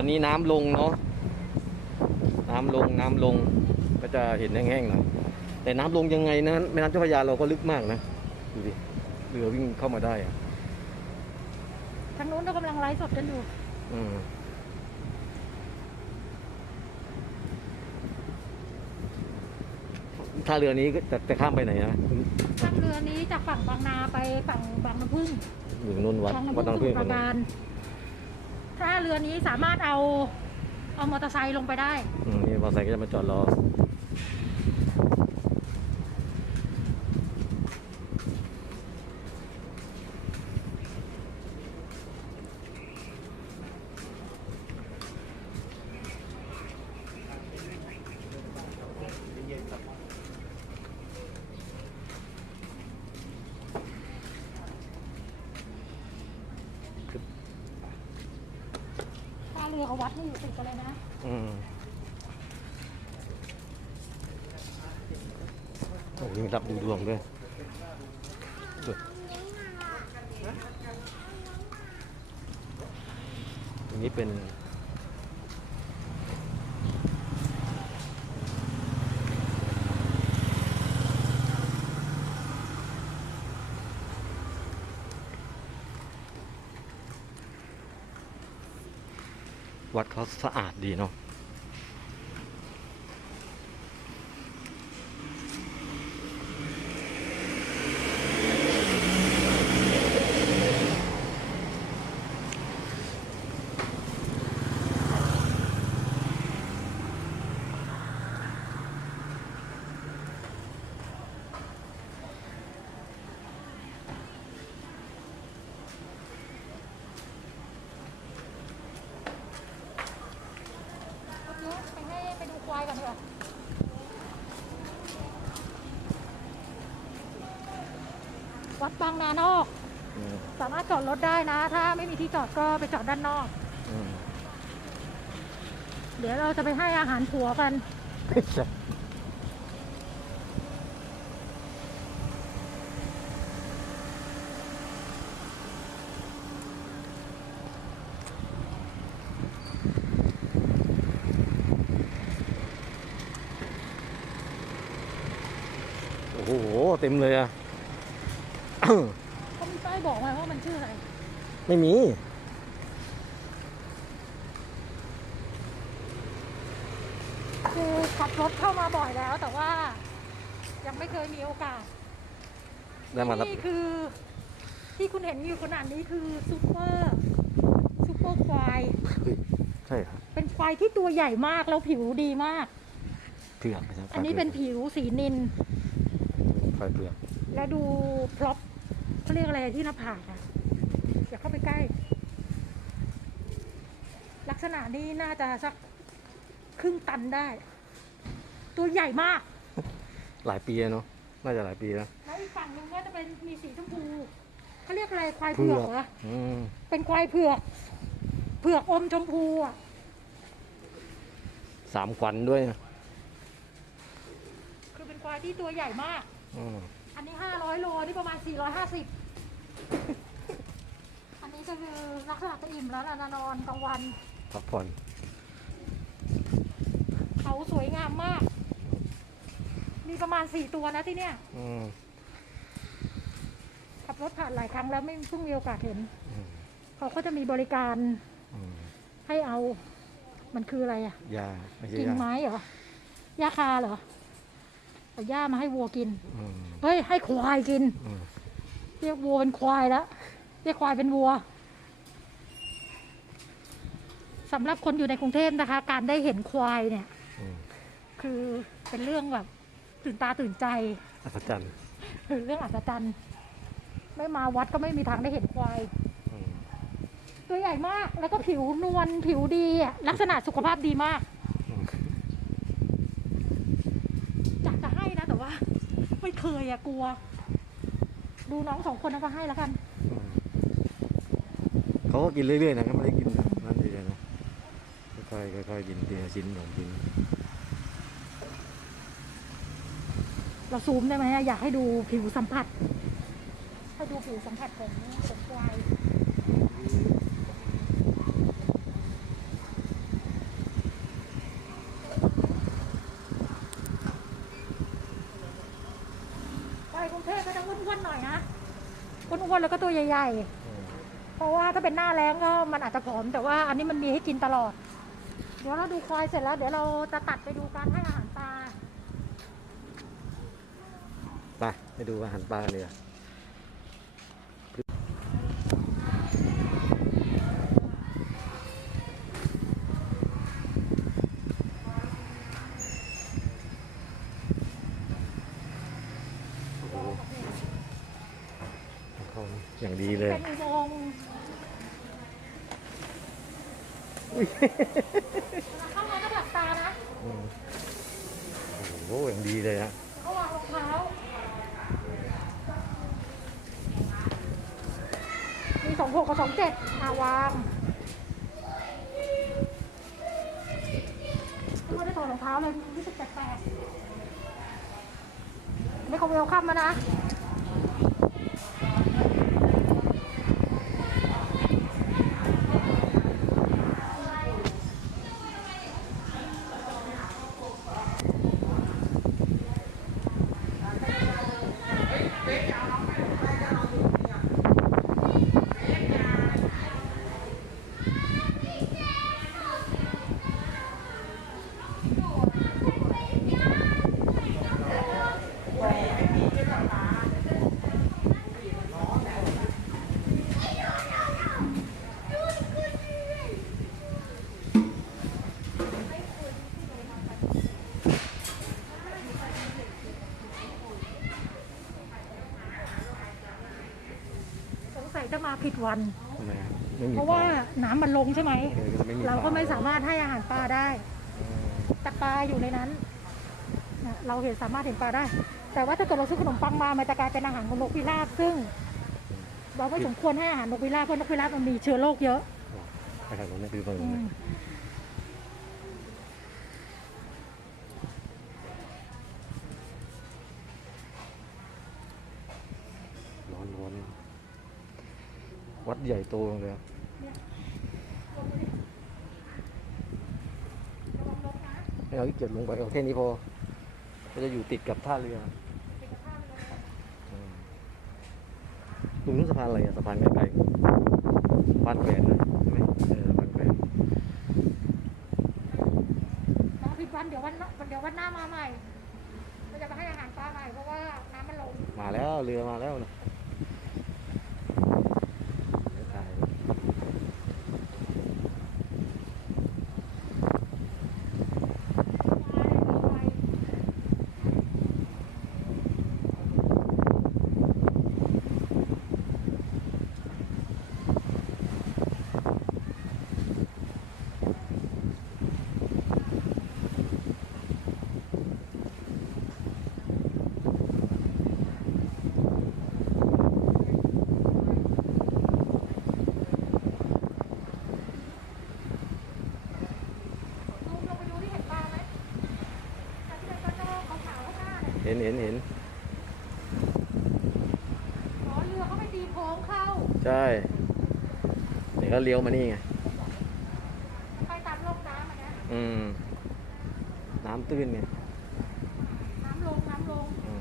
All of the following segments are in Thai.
ตอนนี้น้ำลงเนาะน้ำลงน้ำลงก็จะเห็นแห้งๆหน่อยแต่น้ำลงยังไงนะแม่น้ำเจ้าพระยาเราก็ลึกมากนะดูดิเรือวิ่งเข้ามาได้อะทางนู้นเรากำลังไลฟ์สดกันอยู่อืมถ้าเรือนี้ก็จะจะข้ามไปไหนนะทางเรือนี้จากฝั่งบางนาไปฝั่งบางน้ำพึ่งอยู่นู่นวัดบางน้ำวัพึ่ดงนางสพึ่มุงทรคปนรานั้นการ ถ้าเรือนี้สามารถเอาเอามอเตอร์ไซค์ลงไปได้ อืมนี่มอเตอร์ไซค์ก็จะมาจอดรอ ถ้าเรือเขาวัดให้อยู่ติดกันเลยนะอืมโอ้ยรับดูดวงด้วยดูอันนี้เป็น วัดเขาสะอาดดีเนาะ ไปให้ไปดูควายกันดีกว่าวัดบางนานอก อืมสามารถจอดรถได้นะ ถ้าไม่มีที่จอดก็ไปจอดด้านนอก อืมเดี๋ยวเราจะไปให้อาหารผัวกัน โอ้โห เต็มเลยอะ ไม่มี คือขับรถเข้ามาบ่อยแล้ว แต่ว่า ยังไม่เคยมีโอกาสได้มารับนี่คือ ที่คุณเห็นอยู่ขนาดนี้คือซูเปอร์ซูเปอร์ควายเฮ้ยใช่ครับเป็นควายที่ตัวใหญ่มากแล้วผิวดีมาก เผือกใช่ไหมอันนี้เป็นผิวสีนินไฟเผือก แล้วดูพร็อพเขาเรียกอะไรที่หน้าผากอะอย่า เข้าไปใกล้ ลักษณะนี้น่าจะสักครึ่งตันได้ ตัวใหญ่มาก หลายปีเนาะน่าจะหลายปีแล้วแล้วอีกฝั่งหนึงก็จะเป็นมีสีชมพูเขาเรียกอะไรควายเผือกเหรออืมเป็นควายเผือก เผือกอมชมพูอะสามขวัญด้วยคือเป็นควายที่ตัวใหญ่มากอ,มอันนี้ห้าร้อยโลนี่ประมาณสี่ร้อยห้าสิบ จะรักหาจะอิ่มแล้วนะนอนกลางวันพักผ่อนเขาสวยงามมาก มีประมาณสี่ตัวนะที่เนี่ยขับรถผ่านหลายครั้งแล้วไม่เพิ่งมีโอกาสเห็นเขาก็จะมีบริการให้เอา มันคืออะไรอะยากินไม้เหรอหญ้าคาเหรอเอาหญ้ามาให้วัวกินเฮ้ยให้ควายกินเรียกวัวเป็นควายแล้วเรียกควายเป็นวัว สำหรับคนอยู่ในกรุงเทพนะคะ การได้เห็นควายเนี่ย อืมคือเป็นเรื่องแบบตื่นตาตื่นใจ อัศจรรย์คือเรื่องอัศจรรย์ไม่มาวัดก็ไม่มีทางได้เห็นควาย อืมตัวใหญ่มาก แล้วก็ผิวนวลผิวดีอะลักษณะสุขภาพดีมากอืมอยากจะให้นะแต่ว่า ไม่เคยอะกลัว ดูน้องสองคนเอามาให้แล้วกัน อืมเขาก็กินเรื่อยๆนะก็ไม่ได้่อยๆค่อยๆบินทีลชิ้นของชิ้นเราซูมได้ไหมอยากให้ดูผิวสัมผัส ให้ดูผิวสัมผัสของของควายควายกรุงเทพก็จะอ้วนๆหน่อยนะอ้วนๆแล้วก็ตัวใหญ่ ๆ เพราะว่าถ้าเป็นหน้าแรงก็มันอาจจะผอมแต่ว่าอันนี้มันมีให้กินตลอด เดี๋ยวเราดูควายเสร็จแล้ว เดี๋ยวเราจะตัดไปดูการให้อาหารปลา ไปไปดูอาหารปลาเลยอะโอ้โหเข้าอย่างดีเลย เป็นอุโมงค์ เข้ามาก็หลับตานะอืมโอ้โหอย่างดีเลยฮะเขาวางรองเท้ามีสองหกกับสองเจ็ดอ่าวางไม่ได้ถอดรองเท้าเลยรู้สึกแปลกๆไม่เขาเวลคัมมานะ ผิดวัน ทำไมอะไม่มีเพราะว่าปลน้ำมันลงใช่ไหม เออก็ไม่มีเราก็ไม่ปลสามารถให้อาหารปลาได้ อืมแต่ปลาอยู่ในนั้นเนี่ยเราเห็นสามารถเห็นปลาได้ แต่ว่าถ้าเกิดเราซื้อขนมปังมามันจะกลายเป็นอาหารของนกพิราบซึ่ง เราไม่สมควรให้อาหารนกพิราบเพราะนกพิราบมันมีเชื้อโรคเยอะ ไปทางนู้นนะคือฝั่งอืนู้นมนะร้อนร้อน วัดใหญ่โตเลยอะไม่เอาที่เก็บลงไปเอาแค่นี้พอ ก็จะอยู่ติดกับท่าเรืออืมตรงนู้นสะพานอะไรอะสะพานไกลๆสะพานแขวนนะใช่ไหมเออสะพานแขวน เราผิดวันเดี๋ยววันหน้าเดี๋ยววันหน้ามาใหม่เราจะมาให้อาหารปลาใหม่เพราะว่าน้ำมันลง มาแล้วเรือมาแล้วนะถ่าย ลุงลงไปดูที่เห็นปลาไหมแต่ที่เป็นก้อนๆขาวๆข้างหน้า เนี่ยเห็นเห็นเห็นอ๋อเรือเขาไปตีโค้งเข้า ใช่เดี๋ยวก็เลี้ยวมานี่ไง ไปตามร่องน้ำอะนะ อืม น้ำตื้นไงน้ำลง น้ำลง อืม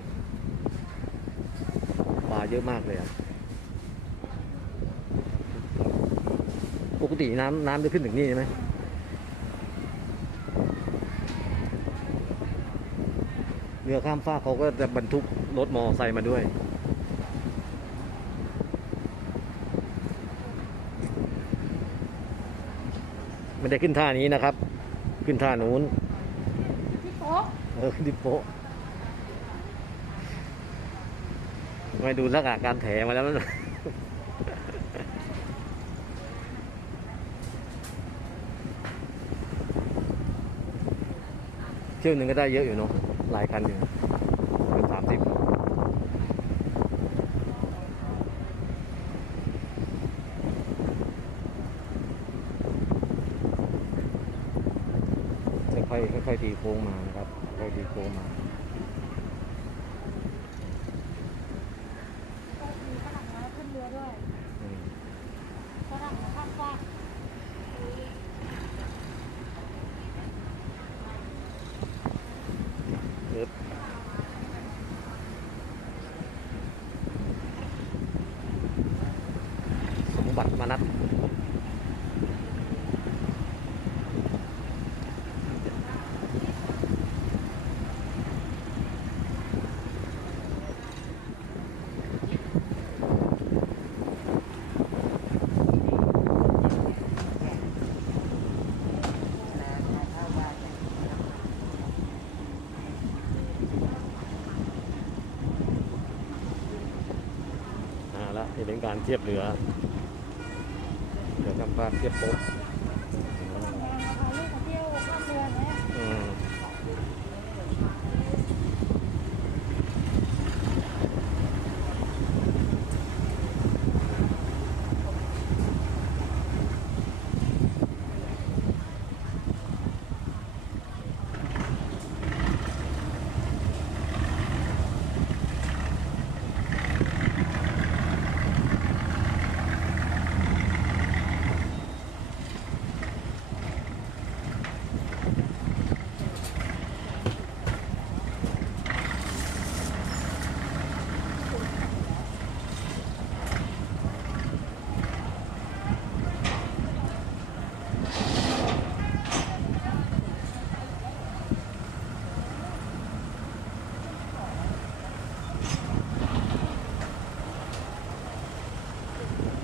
ปลาเยอะมากเลยอะ ปกติน้ำน้ำจะขึ้นถึงนี่ใช่ไหม เรือข้ามฟากเขาก็จะบรรทุกรถมอไซค์มาด้วย ไม่ได้ขึ้นท่านี้นะครับ ขึ้นท่านู้นที่โป๊ะเออขึ้นที่โป๊ะไม่ดูลักษณะการแถมาแล้วนะเที่ยวหนึ่งก็ได้เยอะอยู่เนาะ หลายคันอยู่เป็นสามสิบค่อยค่อยตีโค้งมานะครับค่อยตีโค้งมา ก็มีฝรั่งมาขึ้นเรือด้วย อืม ฝรั่งมาข้ามฟาก เอิบากอ่าละนี่เป็นการเทียบเรือ เรือข้ามฟากเทียบโป๊ะ พาลูกมาเที่ยวข้ามเรือนะ อืม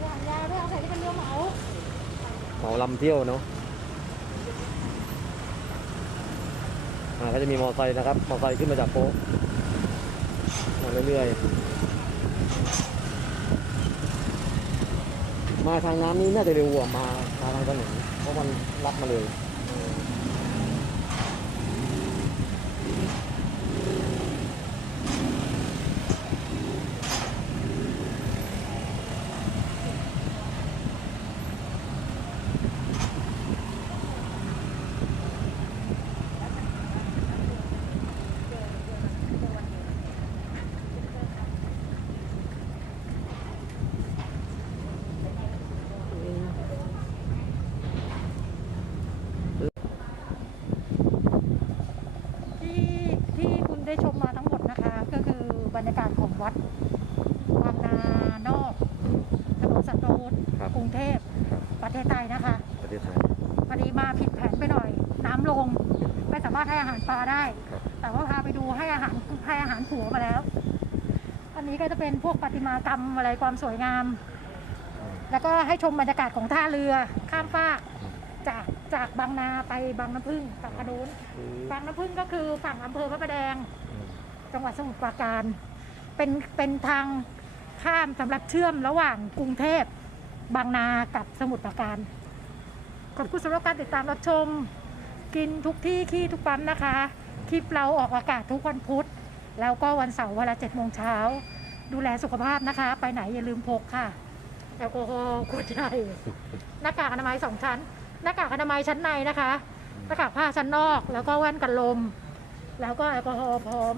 วางยาด้วยเอาใส่ที่เป็นเรือเหมา เหมา ลำเที่ยวเนาะอ่าก็จะมีมอเตอร์ไซค์นะครับ มอเตอร์ไซค์ขึ้นมาจากโป๊ะมาเรื่อยๆ มาทางน้ำนี้น่าจะเร็วกว่ามามาทางถนนเพราะมันรับมาเลย ที่ที่คุณ ได้ชมมาทั้งหมดนะคะ ก็คือบรรยากาศของวัดบางนานอกถนนสัตรูดครับ กรุงเทพครับ ประเทศไทยนะคะประเทศไทย พอดีมาผิดแผนไปหน่อย น้ำลงไม่สามารถให้อาหารปลาได้ ครับ แต่ว่าพาไปดูให้อาหารให้อาหารผัวมาแล้ว อันนี้ก็จะเป็นพวกประติมากรรมอะไรความสวยงาม แล้วก็ให้ชมบรรยากาศของท่าเรือข้ามฟาก จากจากบางนาไปบางน้ำพึ่งฝั่งกระโน้นอืมบางน้ำพึ่งก็คือฝั่งอำเภอพระประแดงอืมจังหวัดสมุทรปราการ เป็นเป็นทางข้ามสำหรับเชื่อมระหว่างกรุงเทพบางนากับสมุทรปราการขอบคุณสำหรับการติดตามรับชม กินทุกที่ขี้ทุกปั๊มนะคะ คลิปเราออกอากาศทุกวันพุธ แล้วก็วันเสาร์เวลาเจ็ดโมงเช้า ดูแลสุขภาพนะคะ ไปไหนอย่าลืมพกค่ะ แอลกอฮอล์ขวดใหญ่หน้ากากอนามัยสองชั้น หน้ากากอนามัยชั้นในนะคะหน้ากากผ้าชั้นนอก แล้วก็แว่นกันลม แล้วก็แอลกอฮอล์พร้อม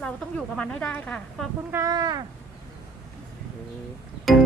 เราต้องอยู่กับมันให้ได้ค่ะ ขอบคุณค่ะอืม